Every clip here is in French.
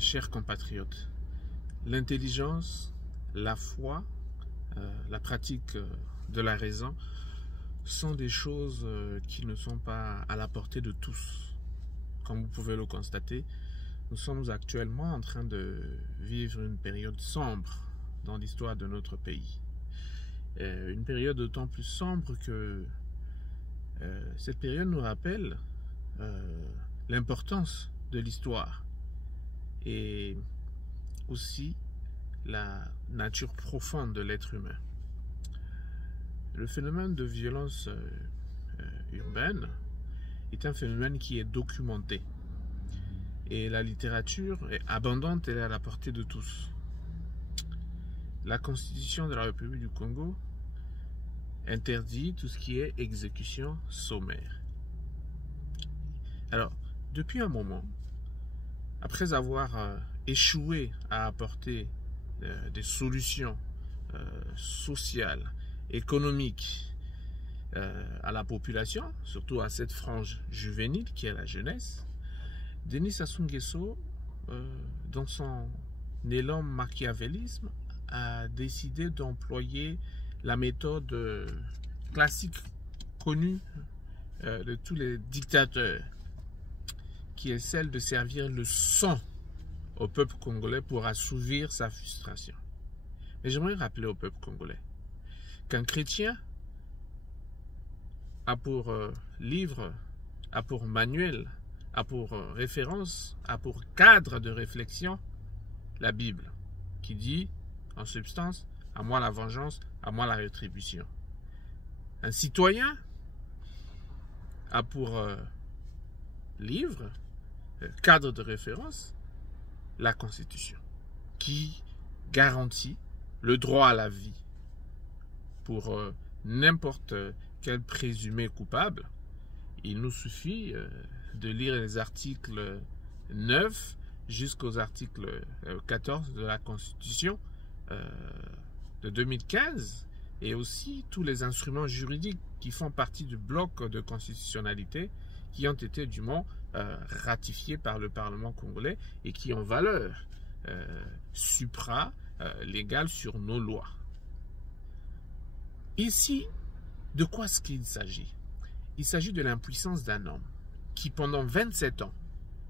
chers compatriotes, l'intelligence, la foi, la pratique de la raison sont des choses qui ne sont pas à la portée de tous. Comme vous pouvez le constater, nous sommes actuellement en train de vivre une période sombre dans l'histoire de notre pays. Une période d'autant plus sombre que cette période nous rappelle l'importance de l'histoire et aussi la nature profonde de l'être humain. Le phénomène de violence urbaine est un phénomène qui est documenté et la littérature est abondante, elle est à la portée de tous. La Constitution de la République du Congo interdit tout ce qui est exécution sommaire. Alors, depuis un moment, après avoir échoué à apporter des solutions sociales, économiques à la population, surtout à cette frange juvénile qui est la jeunesse, Denis Sassou Nguesso, dans son élan machiavélisme, a décidé d'employer la méthode classique connue de tous les dictateurs, qui est celle de servir le sang au peuple congolais pour assouvir sa frustration. Mais j'aimerais rappeler au peuple congolais qu'un chrétien a pour livre, a pour manuel, a pour référence, a pour cadre de réflexion la Bible, qui dit en substance: à moi la vengeance, à moi la rétribution. Un citoyen a pour livre, cadre de référence, la Constitution, qui garantit le droit à la vie pour n'importe quel présumé coupable. Il nous suffit de lire les articles 9 jusqu'aux articles 14 de la Constitution de 2015 et aussi tous les instruments juridiques qui font partie du bloc de constitutionnalité qui ont été du moins ratifiés par le Parlement congolais et qui ont valeur supra-légale sur nos lois. Ici, de quoi est-ce qu'il s'agit? Il s'agit de l'impuissance d'un homme qui, pendant 27 ans,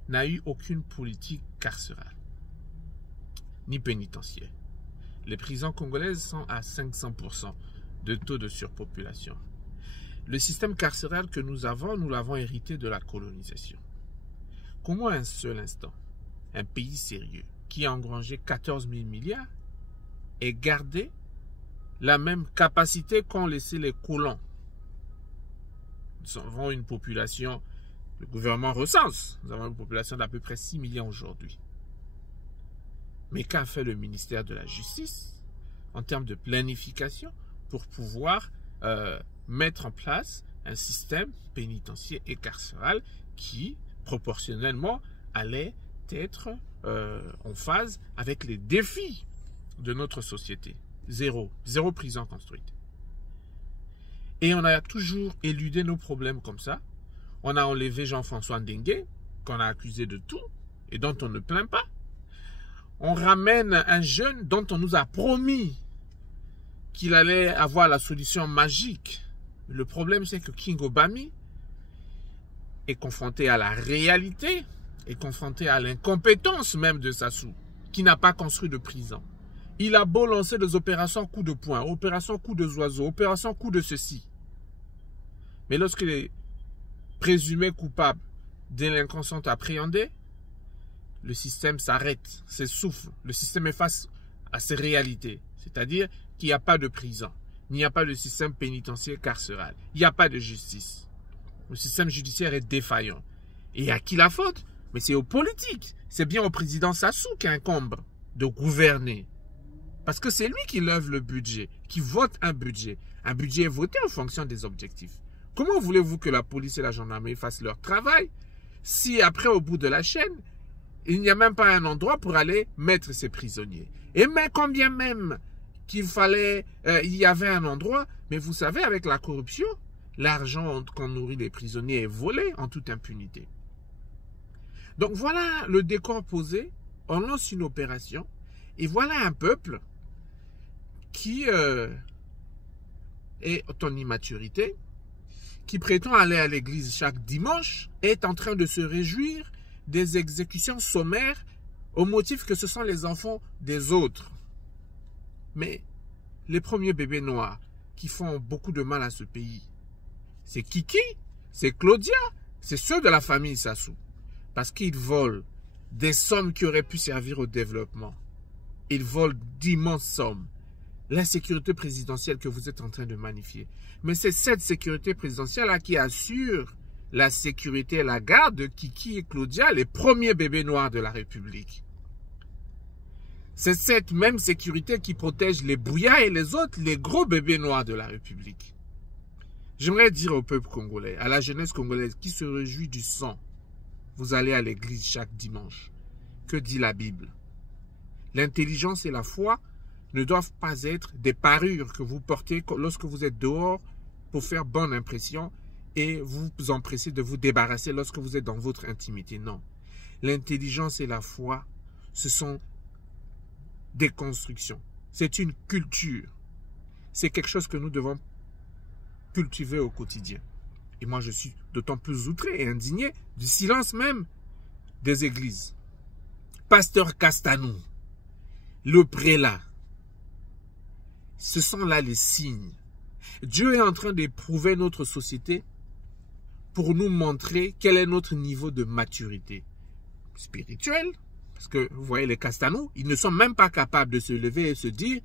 n'a eu aucune politique carcérale, ni pénitentiaire. Les prisons congolaises sont à 500% de taux de surpopulation. Le système carcéral que nous l'avons hérité de la colonisation. Comment un seul instant, un pays sérieux qui a engrangé 14 000 milliards ait gardé la même capacité qu'ont laissé les colons? Nous avons une population, le gouvernement recense, nous avons une population d'à peu près 6 millions aujourd'hui. Mais qu'a fait le ministère de la Justice en termes de planification pour pouvoir mettre en place un système pénitentiaire et carcéral qui, proportionnellement, allait être en phase avec les défis de notre société? Zéro prison construite. Et on a toujours éludé nos problèmes comme ça. On a enlevé Jean-François Ndengue, qu'on a accusé de tout et dont on ne plaint pas. On ramène un jeune dont on nous a promis qu'il allait avoir la solution magique. Le problème, c'est que King Obami est confronté à la réalité, est confronté à l'incompétence même de Sassou, qui n'a pas construit de prison. Il a beau lancer des opérations coup de poing, opérations coup de oiseau, opérations coup de ceci. Mais lorsque les présumés coupables délinquants sont appréhendés, le système s'arrête, s'essouffle. Le système est face à ses réalités. C'est-à-dire qu'il n'y a pas de prison. Il n'y a pas de système pénitentiaire carcéral. Il n'y a pas de justice. Le système judiciaire est défaillant. Et à qui la faute? Mais c'est aux politiques. C'est bien au président Sassou qui incombe de gouverner. Parce que c'est lui qui lève le budget, qui vote un budget. Un budget est voté en fonction des objectifs. Comment voulez-vous que la police et la gendarmerie fassent leur travail si après, au bout de la chaîne, il n'y a même pas un endroit pour aller mettre ces prisonniers? Et mais combien même qu'il fallait, il y avait un endroit, mais vous savez, avec la corruption, l'argent qu'on nourrit les prisonniers est volé en toute impunité. Donc voilà le décor posé on lance une opération, et voilà un peuple qui est en immaturité, qui prétend aller à l'église chaque dimanche, est en train de se réjouir des exécutions sommaires au motif que ce sont les enfants des autres. Mais les premiers bébés noirs qui font beaucoup de mal à ce pays, c'est Kiki, c'est Claudia, c'est ceux de la famille Sassou. Parce qu'ils volent des sommes qui auraient pu servir au développement. Ils volent d'immenses sommes. L'insécurité présidentielle que vous êtes en train de magnifier. Mais c'est cette sécurité présidentielle-là qui assure la sécurité et la garde de Kiki et Claudia, les premiers bébés noirs de la République. C'est cette même sécurité qui protège les Bouya et les autres, les gros bébés noirs de la République. J'aimerais dire au peuple congolais, à la jeunesse congolaise qui se réjouit du sang, vous allez à l'église chaque dimanche. Que dit la Bible? L'intelligence et la foi ne doivent pas être des parures que vous portez lorsque vous êtes dehors pour faire bonne impression et vous vous empressez de vous débarrasser lorsque vous êtes dans votre intimité. Non. L'intelligence et la foi, ce sont des constructions. C'est une culture. C'est quelque chose que nous devons cultiver au quotidien. Et moi, je suis d'autant plus outré et indigné du silence même des églises. Pasteur Castanou, le prélat, ce sont là les signes. Dieu est en train d'éprouver notre société pour nous montrer quel est notre niveau de maturité spirituelle. Parce que, vous voyez, les Castanou, ils ne sont même pas capables de se lever et se dire,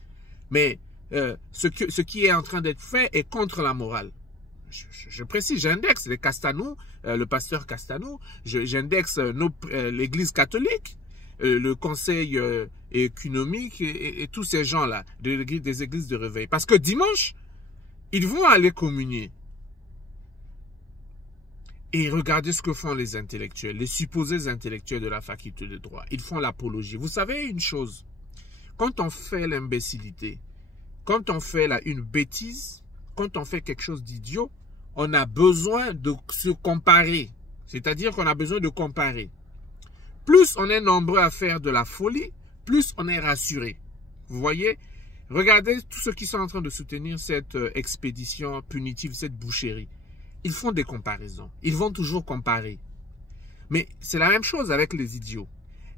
mais ce qui est en train d'être fait est contre la morale. Je précise, j'indexe les Castanou, le pasteur Castanou, j'indexe l'église catholique, le conseil économique et tous ces gens-là, des églises de réveil. Parce que dimanche, ils vont aller communier. Et regardez ce que font les intellectuels, les supposés intellectuels de la faculté de droit. Ils font l'apologie. Vous savez une chose, quand on fait l'imbécilité, quand on fait une bêtise, quand on fait quelque chose d'idiot, on a besoin de se comparer. C'est-à-dire qu'on a besoin de comparer. Plus on est nombreux à faire de la folie, plus on est rassuré. Vous voyez? Regardez tous ceux qui sont en train de soutenir cette expédition punitive, cette boucherie. Ils font des comparaisons. Ils vont toujours comparer. Mais c'est la même chose avec les idiots.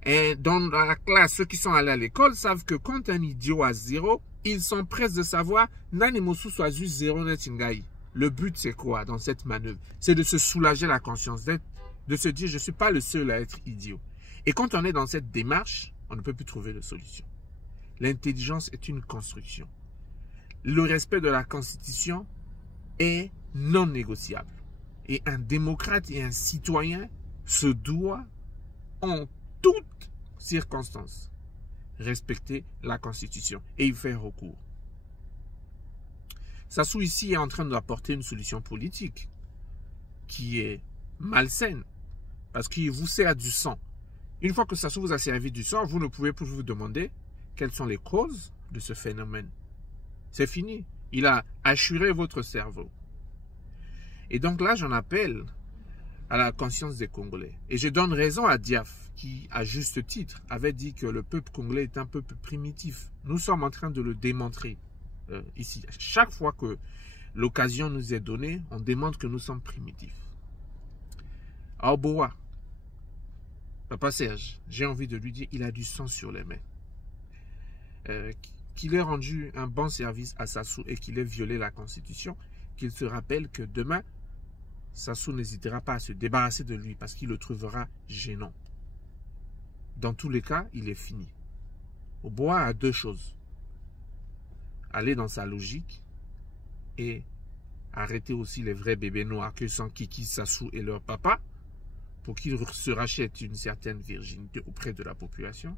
Et dans la classe, ceux qui sont allés à l'école savent que quand un idiot a 0, ils sont prêts de savoir Nani Mosu soit juste 0 netingai. Le but, c'est quoi dans cette manœuvre? C'est de se soulager la conscience, de se dire je ne suis pas le seul à être idiot. Et quand on est dans cette démarche, on ne peut plus trouver de solution. L'intelligence est une construction. Le respect de la Constitution est non négociable. Et un démocrate et un citoyen se doit, en toutes circonstances, respecter la Constitution et y faire recours. Sassou ici est en train d'apporter une solution politique qui est malsaine parce qu'il vous sert du sang. Une fois que Sassou vous a servi du sang, vous ne pouvez plus vous demander quelles sont les causes de ce phénomène. C'est fini. Il a assuré votre cerveau. Et donc là, j'en appelle à la conscience des Congolais. Et je donne raison à Diaf, qui, à juste titre, avait dit que le peuple congolais est un peuple primitif. Nous sommes en train de le démontrer ici. Chaque fois que l'occasion nous est donnée, on démontre que nous sommes primitifs. À Oboa, Papa Serge, j'ai envie de lui dire, il a du sang sur les mains. Qu'il ait rendu un bon service à Sassou et qu'il ait violé la Constitution, qu'il se rappelle que demain, Sassou n'hésitera pas à se débarrasser de lui parce qu'il le trouvera gênant. Dans tous les cas, il est fini. Oboa a deux choses. Aller dans sa logique et arrêter aussi les vrais bébés noirs que sont Kiki, Sassou et leur papa pour qu'ils se rachètent une certaine virginité auprès de la population,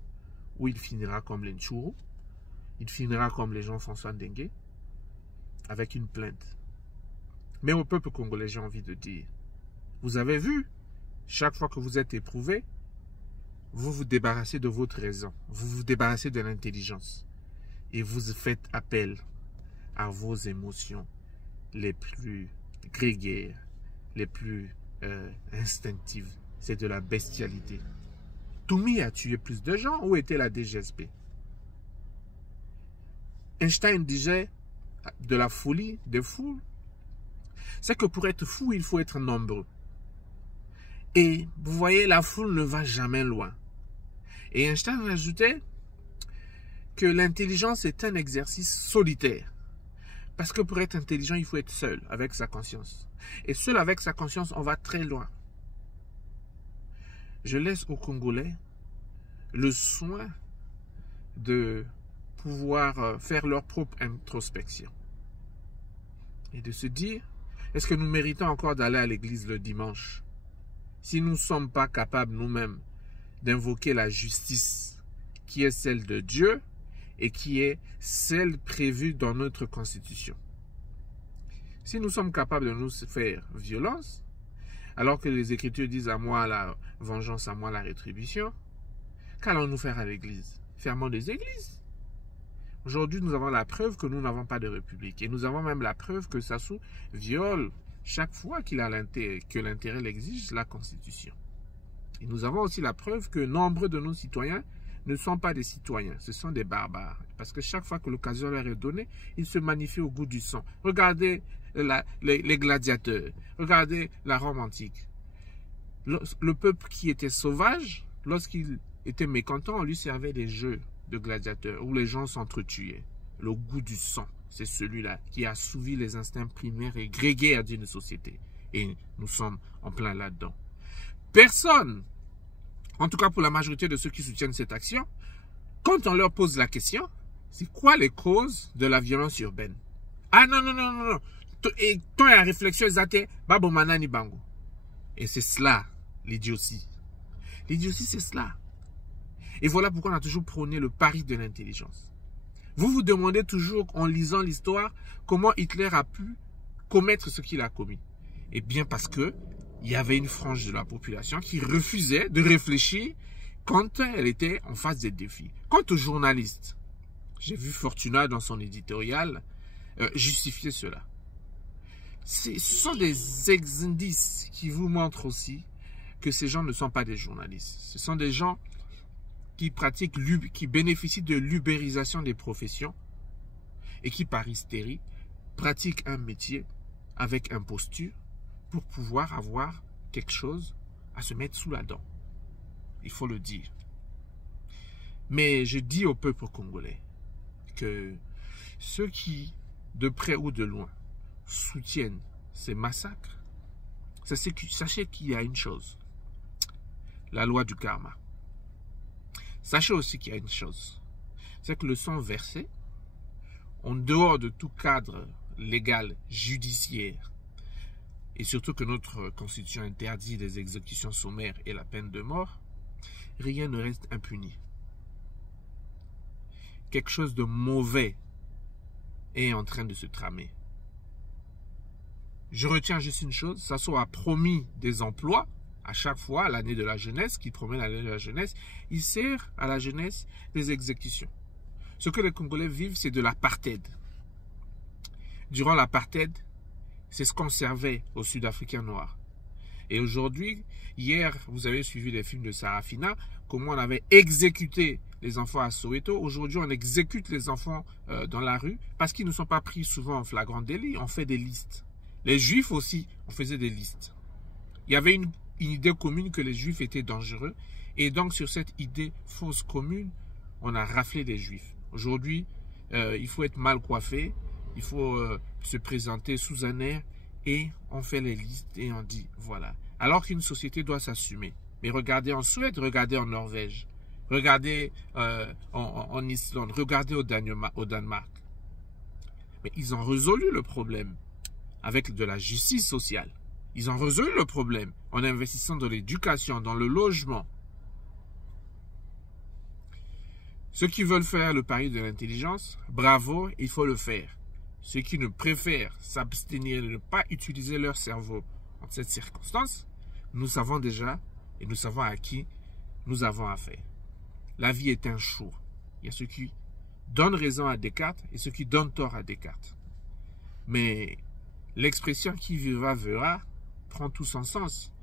ou il finira comme les Nchourou, il finira comme les Jean-François Ndengue, avec une plainte. Mais au peuple congolais, j'ai envie de dire, vous avez vu, chaque fois que vous êtes éprouvé, vous vous débarrassez de votre raison, vous vous débarrassez de l'intelligence et vous faites appel à vos émotions les plus grégaires, les plus instinctives. C'est de la bestialité. Toumi a tué plus de gens. Où était la DGSP? Einstein disait de la folie, des foules. C'est que pour être fou, il faut être nombreux. Et vous voyez, la foule ne va jamais loin. Et Einstein ajoutait que l'intelligence est un exercice solitaire. Parce que pour être intelligent, il faut être seul avec sa conscience. Et seul avec sa conscience, on va très loin. Je laisse aux Congolais le soin de pouvoir faire leur propre introspection. Et de se dire, est-ce que nous méritons encore d'aller à l'église le dimanche? Si nous ne sommes pas capables nous-mêmes d'invoquer la justice qui est celle de Dieu et qui est celle prévue dans notre Constitution. Si nous sommes capables de nous faire violence, alors que les Écritures disent à moi la vengeance, à moi la rétribution, qu'allons-nous faire à l'église? Fermons des églises. Aujourd'hui, nous avons la preuve que nous n'avons pas de république. Et nous avons même la preuve que Sassou viole chaque fois que l'intérêt l'exige la Constitution. Et nous avons aussi la preuve que nombre de nos citoyens ne sont pas des citoyens, ce sont des barbares. Parce que chaque fois que l'occasion leur est donnée, ils se magnifient au goût du sang. Regardez les gladiateurs, regardez la Rome antique. Le peuple qui était sauvage, lorsqu'il était mécontent, on lui servait des jeux de gladiateurs où les gens s'entretuaient. Le goût du sang, c'est celui-là qui a assouvi les instincts primaires et grégaires d'une société. Et nous sommes en plein là-dedans. Personne, en tout cas pour la majorité de ceux qui soutiennent cette action, quand on leur pose la question, c'est quoi les causes de la violence urbaine? Ah non, non, non, non, non. Et quand il y a réflexion, c'est Babo Manani Bango. Et c'est cela, l'idiotie. L'idiotie, c'est cela. Et voilà pourquoi on a toujours prôné le pari de l'intelligence. Vous vous demandez toujours, en lisant l'histoire, comment Hitler a pu commettre ce qu'il a commis. Eh bien parce que il y avait une frange de la population qui refusait de réfléchir quand elle était en face des défis. Quant aux journalistes, j'ai vu Fortuna dans son éditorial justifier cela. Ce sont des indices qui vous montrent aussi que ces gens ne sont pas des journalistes. Ce sont des gens qui qui bénéficient de l'ubérisation des professions et qui, par hystérie, pratiquent un métier avec imposture pour pouvoir avoir quelque chose à se mettre sous la dent. Il faut le dire. Mais je dis au peuple congolais que ceux qui, de près ou de loin, soutiennent ces massacres, sachez qu'il y a une chose, la loi du karma. Sachez aussi qu'il y a une chose, c'est que le sang versé, en dehors de tout cadre légal, judiciaire, et surtout que notre constitution interdit les exécutions sommaires et la peine de mort, rien ne reste impuni. Quelque chose de mauvais est en train de se tramer. Je retiens juste une chose, Sassou a promis des emplois à chaque fois, à l'année de la jeunesse, qui promet l'année de la jeunesse, il sert à la jeunesse des exécutions. Ce que les Congolais vivent, c'est de l'apartheid. Durant l'apartheid, c'est ce qu'on servait aux Sud-Africains noirs. Et aujourd'hui, hier, vous avez suivi les films de Sarafina, comment on avait exécuté les enfants à Soweto. Aujourd'hui, on exécute les enfants dans la rue parce qu'ils ne sont pas pris souvent en flagrant délit. On fait des listes. Les Juifs aussi, on faisait des listes. Il y avait une idée commune que les Juifs étaient dangereux. Et donc, sur cette idée fausse commune, on a raflé les Juifs. Aujourd'hui, il faut être mal coiffé. Il faut se présenter sous un air et on fait les listes et on dit voilà. Alors qu'une société doit s'assumer. Mais regardez en Suède, regardez en Norvège, regardez en Islande, regardez au Danemark. Mais ils ont résolu le problème avec de la justice sociale. Ils ont résolu le problème en investissant dans l'éducation, dans le logement. Ceux qui veulent faire le pari de l'intelligence, bravo, il faut le faire. Ceux qui ne préfèrent s'abstenir de ne pas utiliser leur cerveau en cette circonstance, nous savons déjà et nous savons à qui nous avons affaire. La vie est un choix. Il y a ceux qui donnent raison à Descartes et ceux qui donnent tort à Descartes. Mais l'expression qui vivra verra prend tout son sens.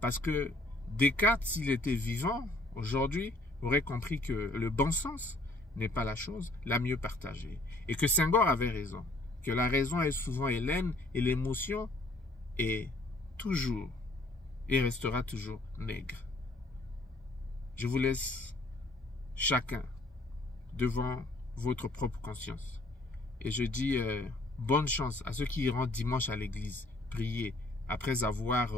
Parce que Descartes, s'il était vivant aujourd'hui, vous aurez compris que le bon sens n'est pas la chose la mieux partagée. Et que Senghor avait raison. Que la raison est souvent hélène et l'émotion est toujours et restera toujours nègre. Je vous laisse chacun devant votre propre conscience. Et je dis bonne chance à ceux qui iront dimanche à l'église prier après avoir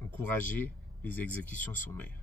encouragé les exécutions sommaires.